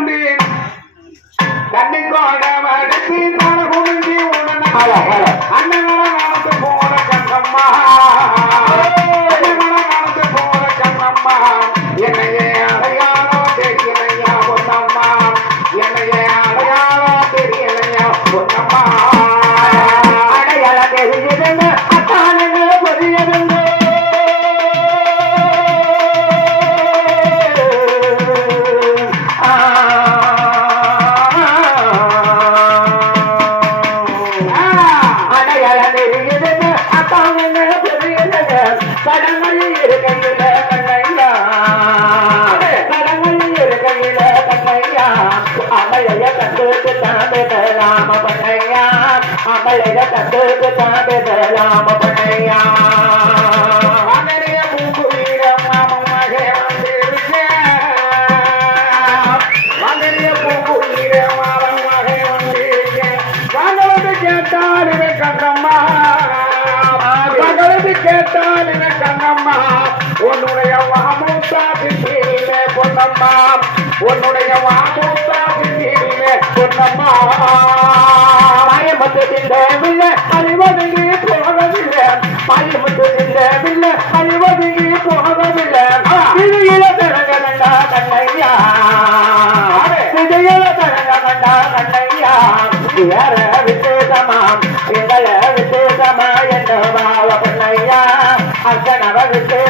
வந்து தண்ணி கோட வடக்கு தர குமிஞ்சி உடனே அண்ணங்கள நடந்து போன கண்ணம்மா. அண்ணங்கள நடந்து போன கண்ணம்மா. என்னையே அடையாளம் தெரியலையா பொன்னம்மா. என்னையே அடையாளம் தெரியலையா பொன்னம்மா. அடையாளம் தெரியுதுங்க அத்தானுங்க புரியுதுங்க மாமன் மகே வந்திருக்கேன். மகளது கேட்டால் இவன் கண்ணம்மா உன்னுடைய வாமூத்தா பின்னே பொன்னம்மா உன்னுடைய வாமூத்தா பின்னே பொன்னம்மா திண்டவில்லை அறிவதுங்கி போகவில்லை. மாயமத்து திண்டவில்லை அறிவதுங்கி போகவில்லை. விதியில தரங்க கண்டா கண்ணையா விதியில தரங்க கண்டா கண்ணையா வேற விசேஷமா? எங்கள விசேஷமா என்ன வாழ பண்ணையா அர்ச்சனவ விசேஷ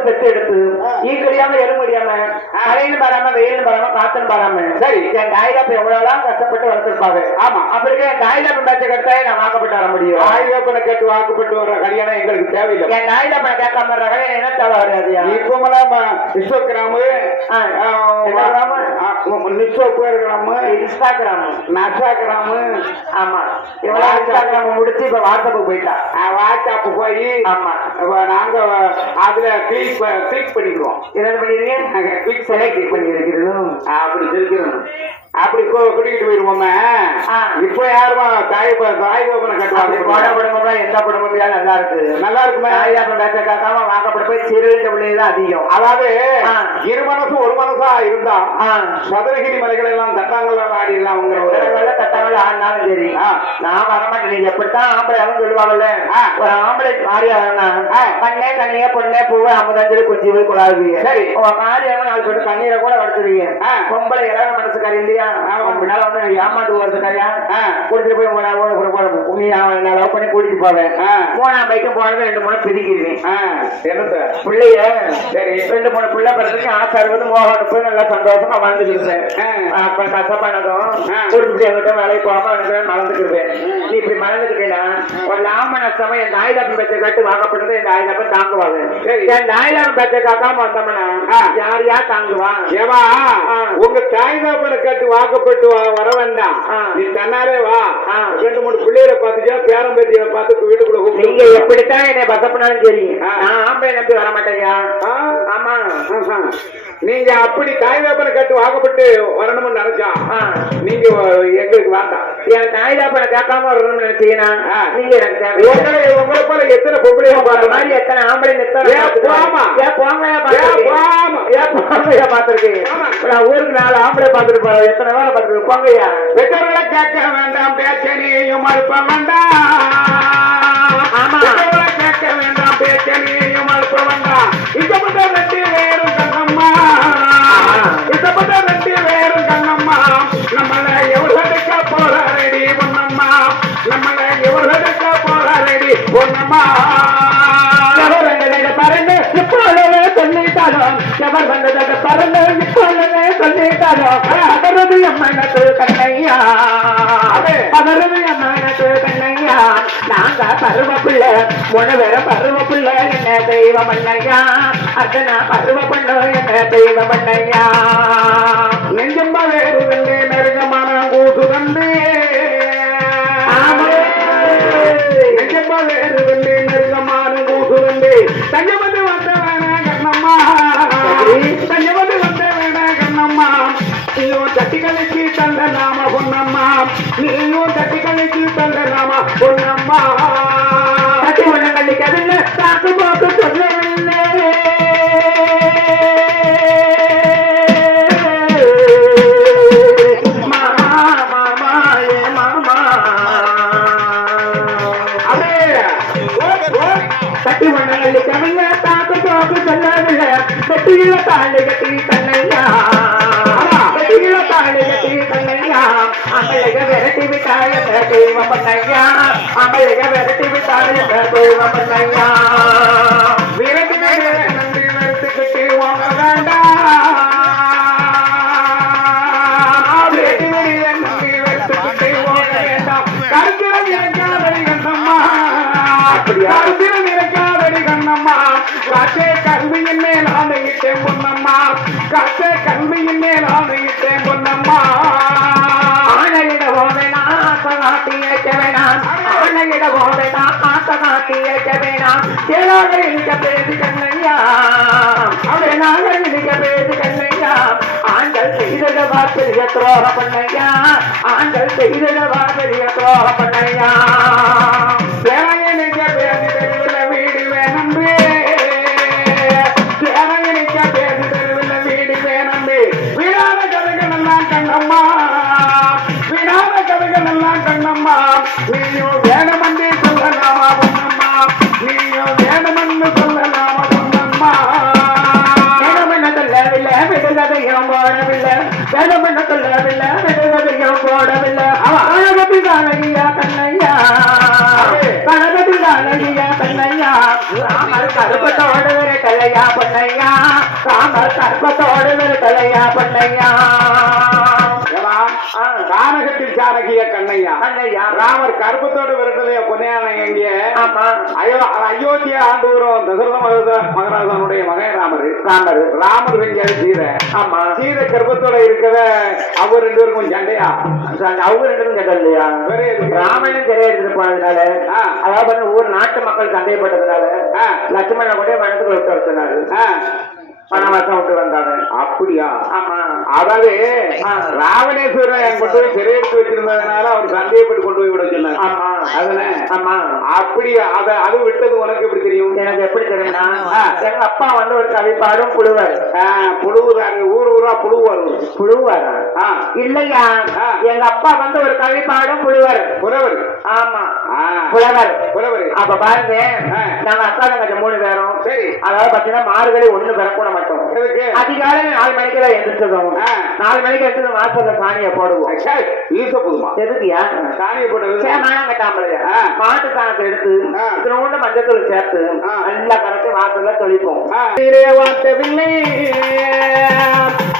சுமந்து பெற்று எடுத்து ஆ. ஈ கடியாம எரு முடியாம மழைன்னு பராம வெயிலும் பராம காத்துன்னு பராம. சரி. என் தாயிலாப்ப எவ்வளவுலாம் கஷ்டப்பட்டு வளர்த்துருப்பாங்க ஆமா. அப்படி இருக்க என் தாயிலாப்ப பேச்ச கட்டாய நான் வாக்கப்பட்டு வர முடியும். ஆயுதப்பனை கேட்டு வாக்குப்பட்டு வர கல்யாணம் எங்களுக்கு தேவையில்லை. என் தாயிலாப்ப கேட்காம ரகை என்ன தேவை வராதியா இப்பமெல்லாம் விஸ்வகிராமு? நிஸ்வகிராமு இன்ஸ்டாகிராம். நசாகிராமு ஆமா. இவ்வளவு இன்ஸ்டாகிராம் முடிச்சு இப்ப வாட்ஸ்அப்புக்கு போயிட்டா. வாட்ஸ்அப் போய் ஆமா. நாங்க அதுல கிளிக் கிளிக் பண்ணிக்குவோம் என்ன கிளிக் சிலை கிளிக் பண்ணி இருக்கிறதும் அப்படி தெரிஞ்சிடும் அப்படி கூ- கூட்டிக்கிட்டு போயிருவோமே. இப்ப யாருமா தாய் தாய் கோபனை கட்டுவாங்க குடும்பம் எந்த குடும்பம் நல்லா இருக்கு நல்லா இருக்குமே தாயாப்பன் பேச்ச காக்காம வாக்கப்பட போய் சிறுவிட்ட பிள்ளைங்க தான் அதிகம் அதாவது. இரு மனசு ஒரு மனசா இருந்தா. சதுரகிரி மலைகள் எல்லாம் தட்டாங்கல்ல ஆடிடலாம்ங்கிற ஒரு உடல்வேலை தட்டாமல் ஆடினாலும் சரி. நான் வரமாட்டேன் நீங்க எப்படித்தான் ஆம்பளை அவங்க சொல்லுவாங்கல்ல. ஒரு ஆம்பளை மாறி ஆகணும் ஆ. கண்ணே கண்ணியே பொண்ணே பூவை அமுதஞ்சலி கொஞ்சம் போய் கொள்ளாதுவீங்க சரி. மாறி ஆகணும் நாலு சொல்லிட்டு கண்ணீரை கூட வடுத்துருவீங்க ஆ. பொம்பளை இளவ மனசுக்காரி இல்லையா ஆமா. பின்னால வந்து. கூட்டிட்டு போய் உங்க நான் கூட கூட உங்க நான் லவ் பண்ணி கூட்டிட்டு போவேன் போனது ரெண்டு மூணு என்னத்த பிள்ளைய சரி. ரெண்டு மூணு பிள்ளை பிறகு ஆசை அறுபது மோகம் போய் நல்லா சந்தோஷமா வாழ்ந்துருக்கேன் ஆ. அப்ப கஷ்டப்பட்டதும் ஆ. குடும்பத்தை எங்கிட்ட வேலைக்கு போகாம எனக்கு மறந்துக்கிருவேன் நீ இப்படி மறந்துக்கிட்டீங்கன்னா ஒரு லாம நஷ்டமா என் நாயிலாப்பன் பேச்சை கட்டு வாங்கப்பட்டது என் நாயிலாப்பன் தாங்குவாங்க. என் நாயிலாப்பன் பேச்சை காக்காம வந்தோம்னா. யார் யார் தாங்குவா ஏமா தாப்பனை கட்டு வாக்கப்பட்டு வர வேண்டாம். நீ தன்னாரே வா. ரெண்டு மூணு பிள்ளைகளை பார்த்துச்சா பேரம் பேத்தியை பார்த்து வீட்டுக்குள்ள நீங்க எப்படித்தான் என்னை பசப்பினாலும் சரி ஆம்பளை நம்பி வர மாட்டேங்க? ஆமா. நீங்க அப்படி தாய் தாப்பனை கட்டு வாக்கப்பட்டு வரணும்னு நினைச்சா. நீங்க எங்களுக்கு வீட்டுக்கு வாண்டா என் தாய்தாப்பனை கேட்காம வரணும்னு நினைச்சீங்கன்னா. நீங்க உங்களை உங்களை போல எத்தனை பொம்பளையா இந்த பாருங்க மாதிரி எத்தனை ஆம்பளை போமா? ஏன் போங்க ஏன் போமா? ஏன் போங்க பாத்துருக்கீங்க ஆமா. நான் ஊருக்கு நாலு பாத்துட்டு போறேன் எத்தனை வேலை பாத்துட்டு போங்கய்யா. பெற்றோர்களை கேட்க வேண்டாம் பேச்சனையும் அழுப்ப வேண்டாம். கேட்க வேண்டாம் பேச்சனையும் அதரது அம்மனத்து கண்ணையா அதரது அம்மனத்து கண்ணையா நாங்க பருவ பிள்ளை மூணு பருவ பிள்ளை என்ன தெய்வம் அண்ணையா அதனா பருவ பண்ணு என்ன தெய்வம் அண்ணையா நெஞ்சம்மா வேறு காக்கு போக்கு சொல்லவில்லை மாமா மாமா ஏ மாமா அப்படியே ஓ, ஓ. கட்டி ஒண்ணு கண்டிக்கவில்லை காக்கு போக்கு சொல்லவில்லை கட்டியில தாண்டி கட்டி கண்ணையா ತೀರ ತಾಳಿಗೆ ತೀರನಯ್ಯ ಆಮೇಲೆಗೆ ಬೆರಟಿ ಬಿಟ್ಟಾಯ ಬೇಕೇವ ಬನ್ನಯ್ಯ ಆಮೇಲೆಗೆ ಬೆರಟಿ ಬಿಟ್ಟಾಯ ಬೇಕೇವ ಬನ್ನಯ್ಯ காட்டி வைக்க வேணாம் ஆணையிட போவேனா ஆசை காட்டி வைக்க வேணாம் ஏழாக இருக்க பேசி கண்ணையா அவனாக இருக்க பேசி கண்ணையா ஆண்கள் செய்ததவா பெரிய துரோக பண்ணையா ஆண்கள் தெய்வதவா பெரிய துரோக பண்ணையா தேவையனிக்க பேசி விரட்டலையா பொன்னையா? ஏவா? கானகத்தில் சாணகிய கண்ணையா? கண்ணையா? ராமர் கருப்பத்தோடு விரட்டலையா பொன்னையான எங்க ஆமா. அயோ அயோத்தியா ஆண்டு வரும் தசரத மகத- மகராஜனுடைய மகன் ராமர் ராமர். ராமர் செஞ்சாரு சீதை. ஆமா. சீதை கர்ப்பத்தோட இருக்கத அவர் ரெண்டு பேருக்கும் சண்டையா? அவங்க ரெண்டு பேரும் கேட்டது இல்லையா? ராமனும் சிறை எடுத்துட்டு போனதுனால. அதாவது ஊர் நாட்டு மக்கள் சந்தேகப்பட்டதுனால ஆ. லட்சுமண கூட மனத்துக்கு விட்டு வச்சுனாரு வனவாசம் விட்டு வந்தாங்க. அப்படியா? ஆமா. அதாவது ஆ. ராவணேஸ்வரன் கொண்டு போய் சிறை எடுத்து வச்சிருந்ததுனால அவர் சந்தேகப்பட்டு கொண்டு போய் விட சொன்னாங்க ஆமா. அதுல ஆமா. அப்படி அத அது விட்டது உனக்கு எப்படி தெரியும்? எனக்கு எப்படி தெரியும்னா. எங்க அப்பா வந்து ஒரு கவிப்பாடும் புழுவர். ஆ, புழுவுதாங்க ஊர் ஊரா புழுவர். ஆ, இல்லையா. எங்க அப்பா வந்து ஒரு கவிப்பாடும் புழுவர் புறவர் ஆமா. புலவர். புறவர் அப்ப பாருங்க. நாங்க அக்கா தங்கச்சி மூணு பேரும். சரி. அதாவது பாத்தீங்கன்னா மார்கழி ஒண்ணு பிறக்கூட மாட்டோம். அதிகாலை நாலு மணிக்கெல்லாம் எந்திரிச்சதும் ஆ. நாலு மணிக்கு எடுத்து வாசல்ல சாணியை போடுவோம். ஈச புதுமா? எதுக்குயா? சாணியை போட்டது சேமான கட்டாமலையா ஆ. மாட்டு சாணத்தை எடுத்து ஆ. இத்தனோண்டு மஞ்சத்தூள் சேர்த்து. நல்லா கரைச்சு வாசல்ல தொளிப்போம். தீரே வார்த்தவில்லை.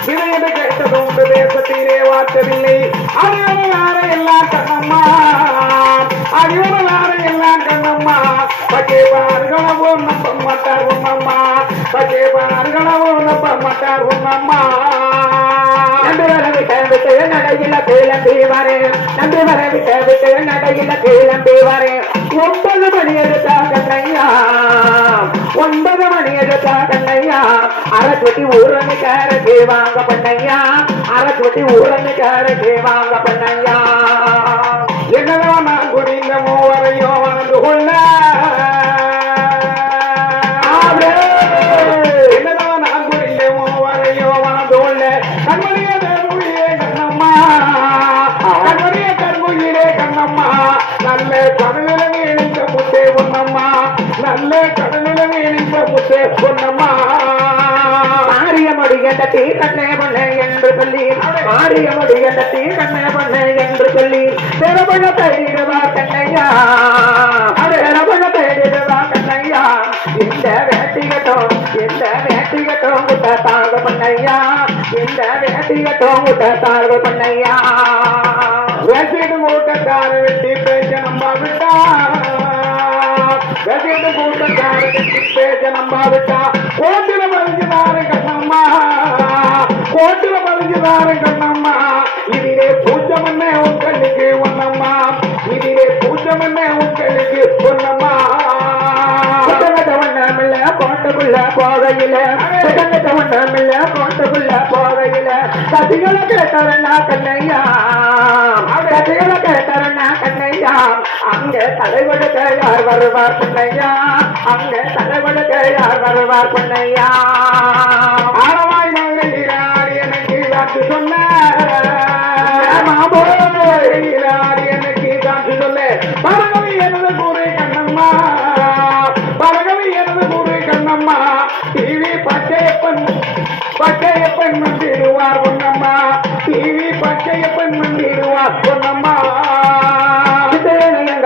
விளையது கேட்டதும் தேசத்தீரே வார்த்தவில்லை. அறிவனார எல்லாம் கண்ணம்மா அறிவனார எல்லாம் கண்ணம்மா பச்சை நம்ப மாட்டார் உன்னம்மா பச்சை நம்ப மாட்டார் உன்னம்மா நம்பி வர விட்டு நடையில கிளம்பி வரேன் நம்பி வர விட்டு நடையில கிளம்பி வரேன் ஒன்பது மணி எடுத்தா கண்ணையா? ஒன்பது மணி எடுத்தா கண்ணையா? அரைச்சுட்டி ஊரணி கேரட்டி வாங்க பண்ணையா? அரைச்சுட்டி ஊரணி கேரட்டி வாங்க பண்ணையா? முத்தே பொன்னம்மா மாரியமடி என்ற தீ கண்ணே பண்ணு என்று சொல்லி மாரியமடி என்ற தீ கண்ணே பண்ணு என்று சொல்லி பெருமழ தேடிடுவா கண்ணையா பெருமழ தேடிடுவா கண்ணையா இந்த வேட்டிகட்டும் இந்த வேட்டிகட்டும் குட்ட தாழ்வு பண்ணையா இந்த வேட்டிகட்டும் குட்ட தாழ்வு பண்ணையா ரசீது கூட்டக்கார வெட்டி பேச்ச நம்ப விட்டா ரசீது கூட்டக்கார வெட்டி ஒண்ணாமில்ல கோட்டைக்குள்ள போகையில. ஒண்ணாமில்ல கோட்டைக்குள்ள போகையில. கதிகளை கேட்டவனா கண்ணையா. கதிகளை கேட்டவனா கண்ணையா அங்க தலைவடுக்க யார் வருவார் பொன்னையா அங்க தலைவடுக்க யார் வருவார் பொன்னையா. ஆழமாய் மகளிரார் எனக்கு காத்து சொன்ன மாமோயிலார் எனக்கு காத்து சொல்ல. பரகவி எனது கூறு கண்ணம்மா. பரகவி எனது கூறு கண்ணம்மா. டிவி பச்சையப்பன் பச்சையப்பன் மந்திடுவார் பொன்னம்மா. டிவி பச்சையப்பன் மந்திடுவார் பொன்னம்மா.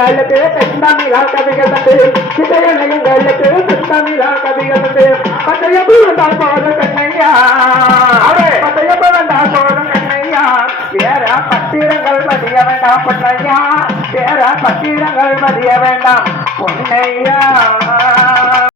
சித்தையனையங்களுக்கு தென்தமிழா கவிகள் வந்து சித்தையனையங்களுக்கு தென்தமிழா கவிகள் வந்து பத்தையப்பு போதும் கண்ணையா பத்தையப்பு வந்தால் போதும் கண்ணையா வேற பத்திரங்கள் மதிய வேண்டாம் பொன்னையா வேற பத்திரங்கள் மதிய வேண்டாம் பொன்னையா